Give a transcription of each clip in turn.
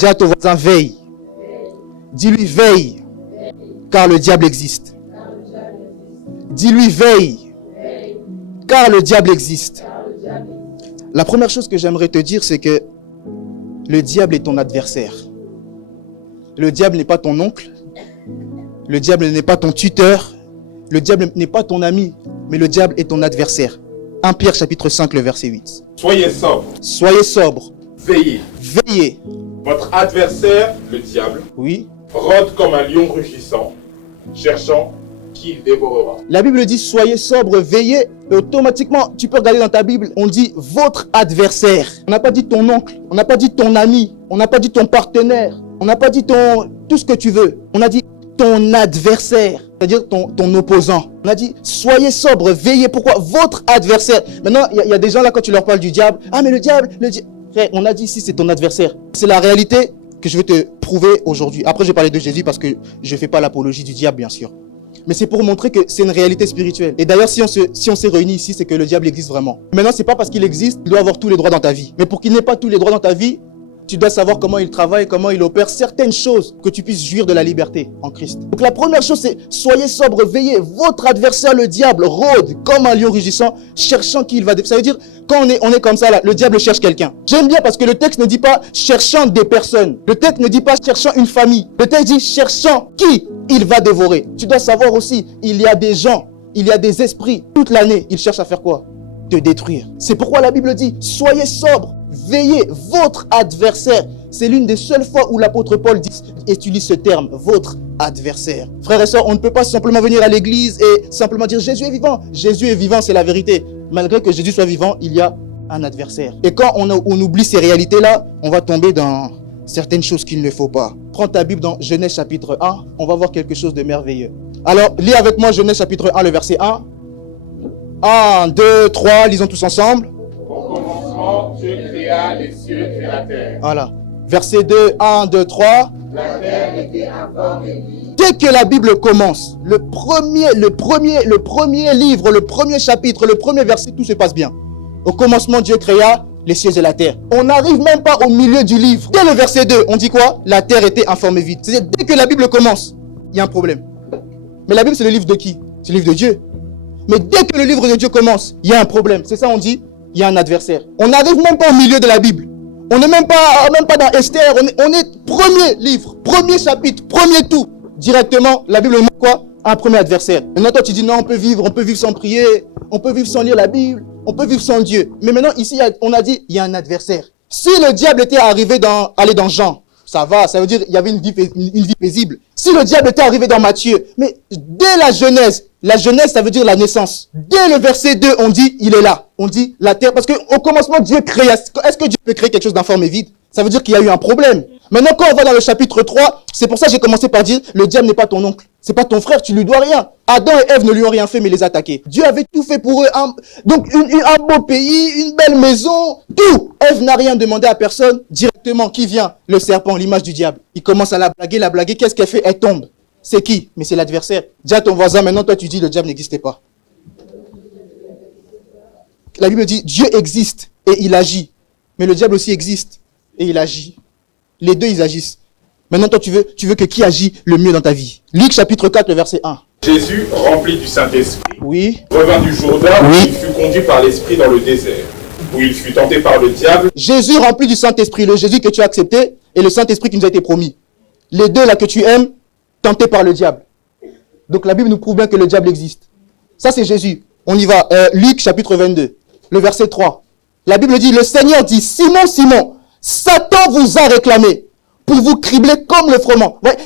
Dis à ton voisin, veille. Dis-lui, veille, car le diable existe. Dis-lui, veille, car le diable existe. La première chose que j'aimerais te dire, c'est que le diable est ton adversaire. Le diable n'est pas ton oncle. Le diable n'est pas ton tuteur. Le diable n'est pas ton ami, mais le diable est ton adversaire. 1 Pierre chapitre 5, le verset 8. Soyez sobre. Soyez sobre. Veillez. Veillez. Votre adversaire, le diable, Oui. rôde comme un lion rugissant, cherchant qui il dévorera. La Bible dit soyez sobre, veillez. Et automatiquement, tu peux regarder dans ta Bible, on dit votre adversaire. On n'a pas dit ton oncle, on n'a pas dit ton ami, on n'a pas dit ton partenaire, on n'a pas dit tout ce que tu veux. On a dit ton adversaire, c'est-à-dire ton opposant. On a dit soyez sobre, veillez. Pourquoi? Votre adversaire. Maintenant, il y a des gens là, quand tu leur parles du diable, ah mais le diable. Frère, on a dit ici c'est ton adversaire. C'est la réalité que je veux te prouver aujourd'hui. Après, je vais parler de Jésus parce que je ne fais pas l'apologie du diable, bien sûr. Mais c'est pour montrer que c'est une réalité spirituelle. Et d'ailleurs, si on s'est réunis ici, c'est que le diable existe vraiment. Maintenant, c'est pas parce qu'il existe qu'il doit avoir tous les droits dans ta vie. Mais pour qu'il n'ait pas tous les droits dans ta vie, tu dois savoir comment il travaille, comment il opère certaines choses, que tu puisses jouir de la liberté en Christ. Donc la première chose, c'est soyez sobre, veillez. Votre adversaire, le diable, rôde comme un lion rugissant, cherchant qui il va. Ça veut dire, quand on est comme ça, là, le diable cherche quelqu'un. J'aime bien parce que le texte ne dit pas cherchant des personnes. Le texte ne dit pas cherchant une famille. Le texte dit cherchant qui il va dévorer. Tu dois savoir aussi, il y a des gens, il y a des esprits. Toute l'année, ils cherchent à faire quoi? Te détruire. C'est pourquoi la Bible dit, soyez sobre, veillez, votre adversaire. C'est l'une des seules fois où l'apôtre Paul utilise ce terme, votre adversaire. Frères et sœurs, on ne peut pas simplement venir à l'église et simplement dire Jésus est vivant. Jésus est vivant, c'est la vérité. Malgré que Jésus soit vivant, il y a un adversaire. Et quand on oublie ces réalités-là, on va tomber dans certaines choses qu'il ne faut pas. Prends ta Bible dans Genèse chapitre 1, on va voir quelque chose de merveilleux. Alors, lis avec moi Genèse chapitre 1, le verset 1. 1, 2, 3, lisons tous ensemble. Au commencement, Dieu créa les cieux et la terre. Voilà. Verset 2, 1, 2, 3. La terre était informe et vide. Dès que la Bible commence, le premier livre, le premier chapitre, le premier verset, tout se passe bien. Au commencement, Dieu créa les cieux et la terre. On n'arrive même pas au milieu du livre. Dès le verset 2, on dit quoi? La terre était informe et vide. C'est-à-dire, dès que la Bible commence, il y a un problème. Mais la Bible, c'est le livre de qui? C'est le livre de Dieu. Mais dès que le livre de Dieu commence, il y a un problème. C'est ça, on dit, il y a un adversaire. On n'arrive même pas au milieu de la Bible. On n'est même pas dans Esther. On est premier livre, premier chapitre, premier tout. Directement, la Bible montre quoi? Un premier adversaire. Maintenant, toi, tu dis non, on peut vivre sans prier, on peut vivre sans lire la Bible, on peut vivre sans Dieu. Mais maintenant, ici, on a dit, il y a un adversaire. Si le diable était arrivé aller dans Jean, ça va, ça veut dire qu'il y avait une vie paisible. Si le diable était arrivé dans Matthieu, mais dès la Genèse, ça veut dire la naissance. Dès le verset 2, on dit, il est là. On dit la terre, parce qu'au commencement, Dieu crée. Est-ce que Dieu peut créer quelque chose d'informe et vide? Ça veut dire qu'il y a eu un problème. Maintenant, quand on va dans le chapitre 3, c'est pour ça que j'ai commencé par dire, le diable n'est pas ton oncle. C'est pas ton frère, tu lui dois rien. Adam et Ève ne lui ont rien fait, mais les attaqués. Dieu avait tout fait pour eux. Donc, un beau pays, une belle maison, tout. Ève n'a rien demandé à personne. Directement, qui vient? Le serpent, l'image du diable. Il commence à la blaguer. Qu'est-ce qu'elle fait? Elle tombe. C'est qui? Mais c'est l'adversaire. Dis à ton voisin, maintenant, toi, tu dis, le diable n'existait pas. La Bible dit, Dieu existe et il agit. Mais le diable aussi existe et il agit. Les deux, ils agissent. Maintenant, toi, tu veux que qui agit le mieux dans ta vie? Luc chapitre 4, le verset 1. Jésus, rempli du Saint-Esprit, Oui. revint du Jourdain, Oui. où il fut conduit par l'Esprit dans le désert, où il fut tenté par le diable. Jésus rempli du Saint-Esprit, le Jésus que tu as accepté et le Saint-Esprit qui nous a été promis. Les deux là que tu aimes, tentés par le diable. Donc la Bible nous prouve bien que le diable existe. Ça c'est Jésus. On y va. Luc chapitre 22, le verset 3. La Bible dit, le Seigneur dit, Simon, Simon, Satan vous a réclamé pour vous cribler comme le froment. Ouais,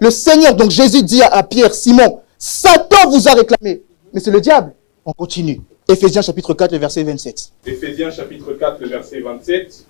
le Seigneur, donc Jésus dit à Pierre, Simon, Satan vous a réclamé. Mais c'est le diable. On continue. Éphésiens chapitre 4, le verset 27. Éphésiens chapitre 4, le verset 27.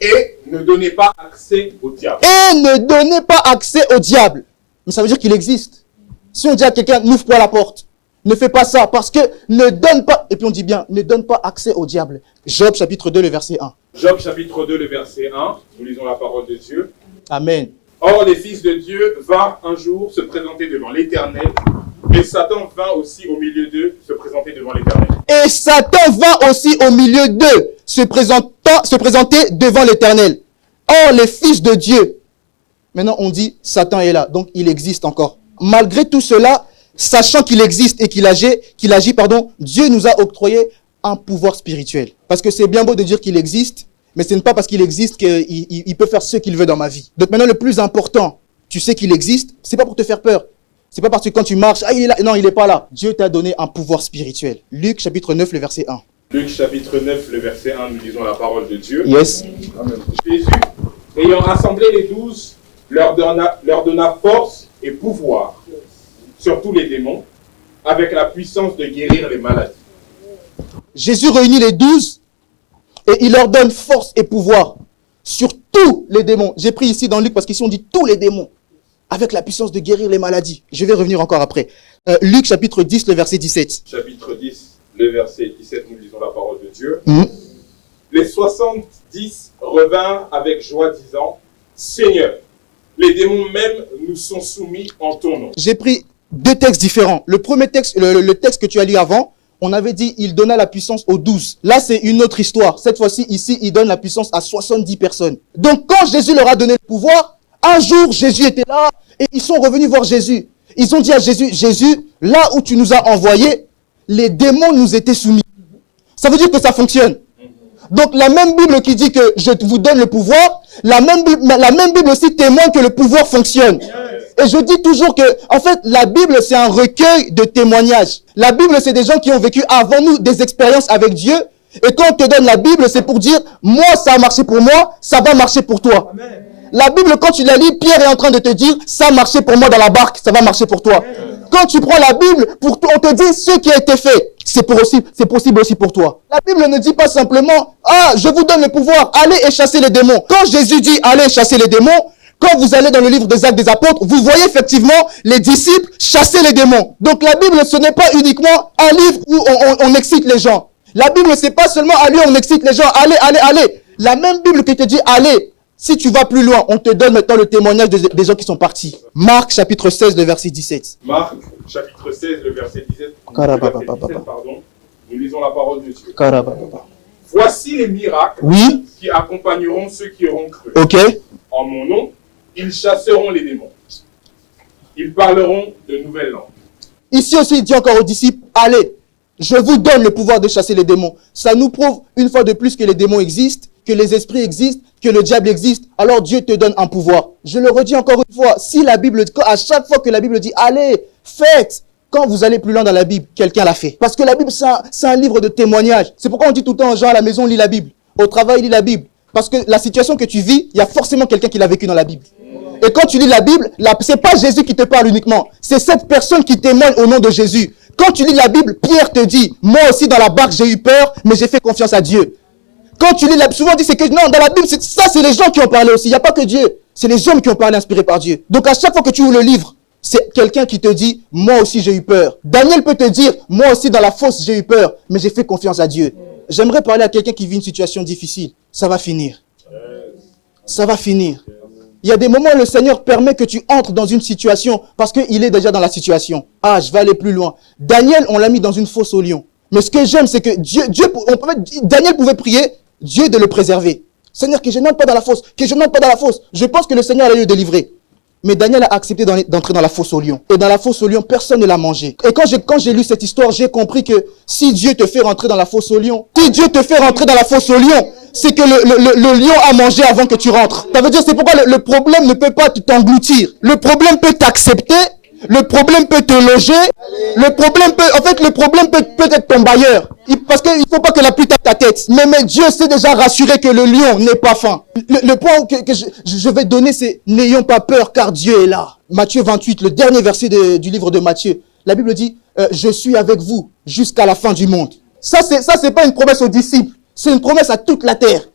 Et ne donnez pas accès au diable. Et ne donnez pas accès au diable. Mais ça veut dire qu'il existe. Si on dit à quelqu'un, n'ouvre pas la porte, ne fais pas ça, parce que ne donne pas, et puis on dit bien, ne donne pas accès au diable. Job chapitre 2, le verset 1. Job chapitre 2, le verset 1. Nous lisons la parole de Dieu. Amen. Or, les fils de Dieu vinrent un jour se présenter devant l'Éternel, et Satan vint aussi au milieu d'eux se présenter devant l'Éternel. Et Satan vint aussi au milieu d'eux se présenter devant l'Éternel. Or, les fils de Dieu. Maintenant, on dit, Satan est là. Donc, il existe encore. Malgré tout cela, sachant qu'il existe et qu'il agit, Dieu nous a octroyé un pouvoir spirituel. Parce que c'est bien beau de dire qu'il existe, mais ce n'est pas parce qu'il existe qu'il peut faire ce qu'il veut dans ma vie. Donc maintenant, le plus important, tu sais qu'il existe, c'est pas pour te faire peur. C'est pas parce que quand tu marches, il est là. Non, il n'est pas là. Dieu t'a donné un pouvoir spirituel. Luc chapitre 9, le verset 1. Luc chapitre 9, le verset 1, nous lisons la parole de Dieu. Yes. Amen. Jésus, ayant rassemblé les 12, leur donna force et pouvoir sur tous les démons, avec la puissance de guérir les maladies. Jésus réunit les 12 et il leur donne force et pouvoir sur tous les démons. J'ai pris ici dans Luc parce qu'ici on dit tous les démons, avec la puissance de guérir les maladies. Je vais revenir encore après. Luc chapitre 10, le verset 17. Chapitre 10, le verset 17, nous lisons la parole de Dieu. Mmh. Les 70 revinrent avec joie disant, Seigneur, les démons même nous sont soumis en ton nom. J'ai pris deux textes différents. Le premier texte, le texte que tu as lu avant, on avait dit il donna la puissance aux 12. Là, c'est une autre histoire. Cette fois-ci, ici, il donne la puissance à 70 personnes. Donc, quand Jésus leur a donné le pouvoir, un jour, Jésus était là et ils sont revenus voir Jésus. Ils ont dit à Jésus, Jésus, là où tu nous as envoyés, les démons nous étaient soumis. Ça veut dire que ça fonctionne. Donc, la même Bible qui dit que je vous donne le pouvoir, la même Bible aussi témoigne que le pouvoir fonctionne. Et je dis toujours que, en fait, la Bible, c'est un recueil de témoignages. La Bible, c'est des gens qui ont vécu avant nous des expériences avec Dieu. Et quand on te donne la Bible, c'est pour dire, moi, ça a marché pour moi, ça va marcher pour toi. Amen. La Bible, quand tu la lis, Pierre est en train de te dire, ça a marché pour moi dans la barque, ça va marcher pour toi. Amen. Quand tu prends la Bible, on te dit ce qui a été fait. C'est possible aussi pour toi. La Bible ne dit pas simplement, ah, je vous donne le pouvoir, allez et chassez les démons. Quand Jésus dit, allez chasser les démons, quand vous allez dans le livre des Actes des Apôtres, vous voyez effectivement les disciples chasser les démons. Donc la Bible, ce n'est pas uniquement un livre où on excite les gens. La Bible, c'est pas seulement un lieu où on excite les gens. Allez, allez, allez. La même Bible qui te dit, allez. Si tu vas plus loin, on te donne maintenant le témoignage des gens qui sont partis. Marc chapitre 16, le verset 17. Marc chapitre 16, le verset 17. Nous lisons la parole de Dieu. Voici les miracles qui accompagneront ceux qui auront cru. Ok. En mon nom, ils chasseront les démons. Ils parleront de nouvelles langues. Ici aussi, il dit encore aux disciples, allez, je vous donne le pouvoir de chasser les démons. Ça nous prouve une fois de plus que les démons existent, que les esprits existent, que le diable existe. Alors Dieu te donne un pouvoir. Je le redis encore une fois, si la Bible, à chaque fois que la Bible dit, allez, faites, quand vous allez plus loin dans la Bible, quelqu'un l'a fait. Parce que la Bible, c'est un livre de témoignages. C'est pourquoi on dit tout le temps aux gens à la maison, lis la Bible. Au travail, lis la Bible. Parce que la situation que tu vis, il y a forcément quelqu'un qui l'a vécu dans la Bible. Et quand tu lis la Bible, c'est pas Jésus qui te parle uniquement. C'est cette personne qui témoigne au nom de Jésus. Quand tu lis la Bible, Pierre te dit, moi aussi dans la barque, j'ai eu peur, mais j'ai fait confiance à Dieu. Quand tu lis la Bible, souvent on dit, c'est que non, dans la Bible, c'est les gens qui ont parlé aussi. Il n'y a pas que Dieu. C'est les hommes qui ont parlé inspirés par Dieu. Donc à chaque fois que tu ouvres le livre, c'est quelqu'un qui te dit, moi aussi j'ai eu peur. Daniel peut te dire, moi aussi dans la fosse j'ai eu peur, mais j'ai fait confiance à Dieu. J'aimerais parler à quelqu'un qui vit une situation difficile. Ça va finir. Ça va finir. Il y a des moments où le Seigneur permet que tu entres dans une situation parce qu'il est déjà dans la situation. Ah, je vais aller plus loin. Daniel, on l'a mis dans une fosse au lion. Mais ce que j'aime, c'est que Daniel pouvait prier, Dieu de le préserver. Seigneur, que je n'entre pas dans la fosse, que je n'entre pas dans la fosse. Je pense que le Seigneur allait le délivrer. Mais Daniel a accepté d'entrer dans la fosse au lion. Et dans la fosse au lion, personne ne l'a mangé. Et quand j'ai lu cette histoire, j'ai compris que si Dieu te fait rentrer dans la fosse au lion, si Dieu te fait rentrer dans la fosse au lion, c'est que le lion a mangé avant que tu rentres. Ça veut dire, c'est pourquoi le problème ne peut pas t'engloutir. Le problème peut t'accepter. Le problème peut te loger. Le problème peut être ton bailleur. Parce qu'il ne faut pas que la pluie tape ta tête. Mais Dieu s'est déjà rassuré que le lion n'est pas faim. Le point que je vais donner, c'est n'ayons pas peur car Dieu est là. Matthieu 28, le dernier verset du livre de Matthieu. La Bible dit, je suis avec vous jusqu'à la fin du monde. Ça, c'est pas une promesse aux disciples. C'est une promesse à toute la terre.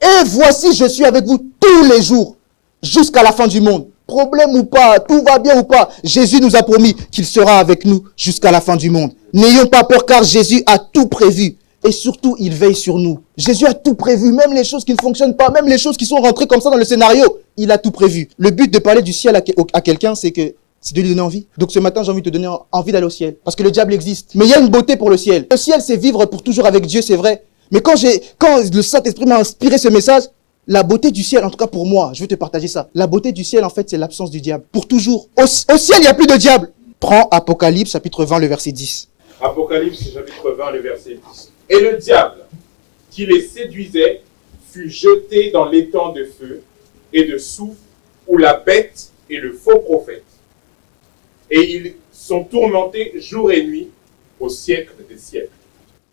Et voici, je suis avec vous tous les jours jusqu'à la fin du monde. Problème ou pas, tout va bien ou pas, Jésus nous a promis qu'il sera avec nous jusqu'à la fin du monde. N'ayons pas peur car Jésus a tout prévu. Et surtout, il veille sur nous. Jésus a tout prévu, même les choses qui ne fonctionnent pas, même les choses qui sont rentrées comme ça dans le scénario. Il a tout prévu. Le but de parler du ciel à quelqu'un, c'est de lui donner envie. Donc ce matin, j'ai envie de te donner envie d'aller au ciel. Parce que le diable existe. Mais il y a une beauté pour le ciel. Le ciel, c'est vivre pour toujours avec Dieu, c'est vrai. Mais quand le Saint-Esprit m'a inspiré ce message, La beauté du ciel, en tout cas pour moi, je veux te partager ça. La beauté du ciel, en fait, c'est l'absence du diable. Pour toujours. Au ciel, il n'y a plus de diable. Prends Apocalypse, chapitre 20, le verset 10. Apocalypse, chapitre 20, le verset 10. Et le diable, qui les séduisait, fut jeté dans l'étang de feu et de soufre, où la bête et le faux prophète. Et ils sont tourmentés jour et nuit au siècle des siècles.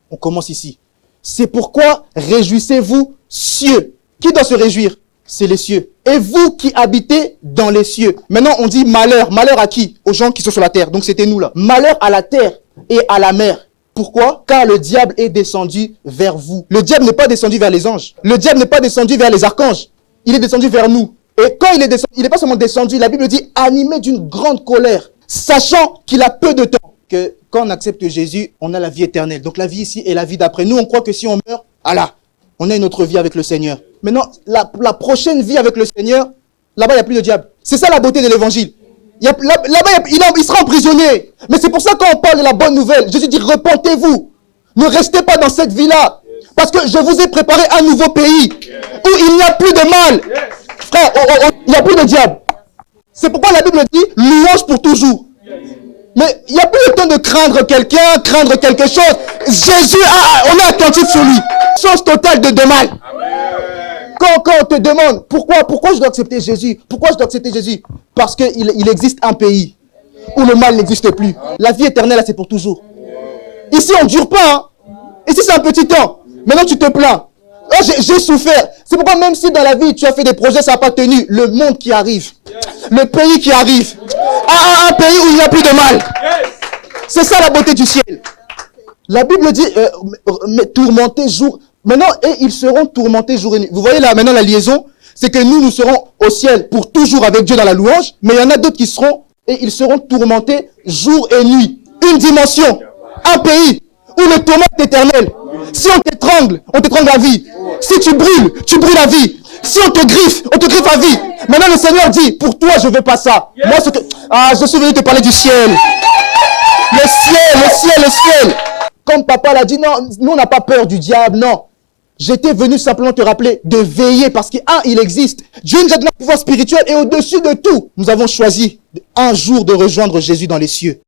On commence ici. C'est pourquoi réjouissez-vous, cieux. Qui doit se réjouir? C'est les cieux. Et vous qui habitez dans les cieux. Maintenant, on dit malheur. Malheur à qui? Aux gens qui sont sur la terre. Donc, c'était nous là. Malheur à la terre et à la mer. Pourquoi? Car le diable est descendu vers vous. Le diable n'est pas descendu vers les anges. Le diable n'est pas descendu vers les archanges. Il est descendu vers nous. Et quand il est descendu, il n'est pas seulement descendu, la Bible dit animé d'une grande colère, sachant qu'il a peu de temps. Que quand on accepte Jésus, on a la vie éternelle. Donc la vie ici et la vie d'après. Nous, on croit que si on meurt, Allah, on a une autre vie avec le Seigneur. Maintenant, la prochaine vie avec le Seigneur, là-bas, il n'y a plus de diable. C'est ça la beauté de l'évangile. Là-bas, il sera emprisonné. Mais c'est pour ça quand on parle de la bonne nouvelle, Jésus dit, repentez-vous. Ne restez pas dans cette vie-là. Parce que je vous ai préparé un nouveau pays où il n'y a plus de mal. Frère, il n'y a plus de diable. C'est pourquoi la Bible dit, louange pour toujours. Mais il n'y a plus le temps de craindre quelqu'un, craindre quelque chose. Jésus, on est attentif sur lui. Chance totale de mal. Quand on te demande pourquoi je dois accepter Jésus, pourquoi je dois accepter Jésus, parce qu'il existe un pays où le mal n'existe plus. La vie éternelle, c'est pour toujours. Ici, on ne dure pas. Hein. Ici, c'est un petit temps. Maintenant, tu te plains. Oh, j'ai souffert. C'est pourquoi même si dans la vie, tu as fait des projets, ça n'a pas tenu. Le monde qui arrive. Le pays qui arrive. Un pays où il n'y a plus de mal. C'est ça la beauté du ciel. La Bible dit, tourmentés jour. Maintenant, et ils seront tourmentés jour et nuit. Vous voyez là, maintenant la liaison, c'est que nous serons au ciel pour toujours avec Dieu dans la louange, mais il y en a d'autres qui seront, et ils seront tourmentés jour et nuit. Une dimension, un pays, où le tourment est éternel. Si on t'étrangle à vie. Si tu brûles la vie. Si on te griffe à vie. Maintenant le Seigneur dit, pour toi je veux pas ça. Moi je suis venu te parler du ciel. Le ciel. Comme papa l'a dit, non, nous on n'a pas peur du diable, non. J'étais venu simplement te rappeler de veiller parce qu'il existe. Dieu nous a donné un pouvoir spirituel et au-dessus de tout, nous avons choisi un jour de rejoindre Jésus dans les cieux.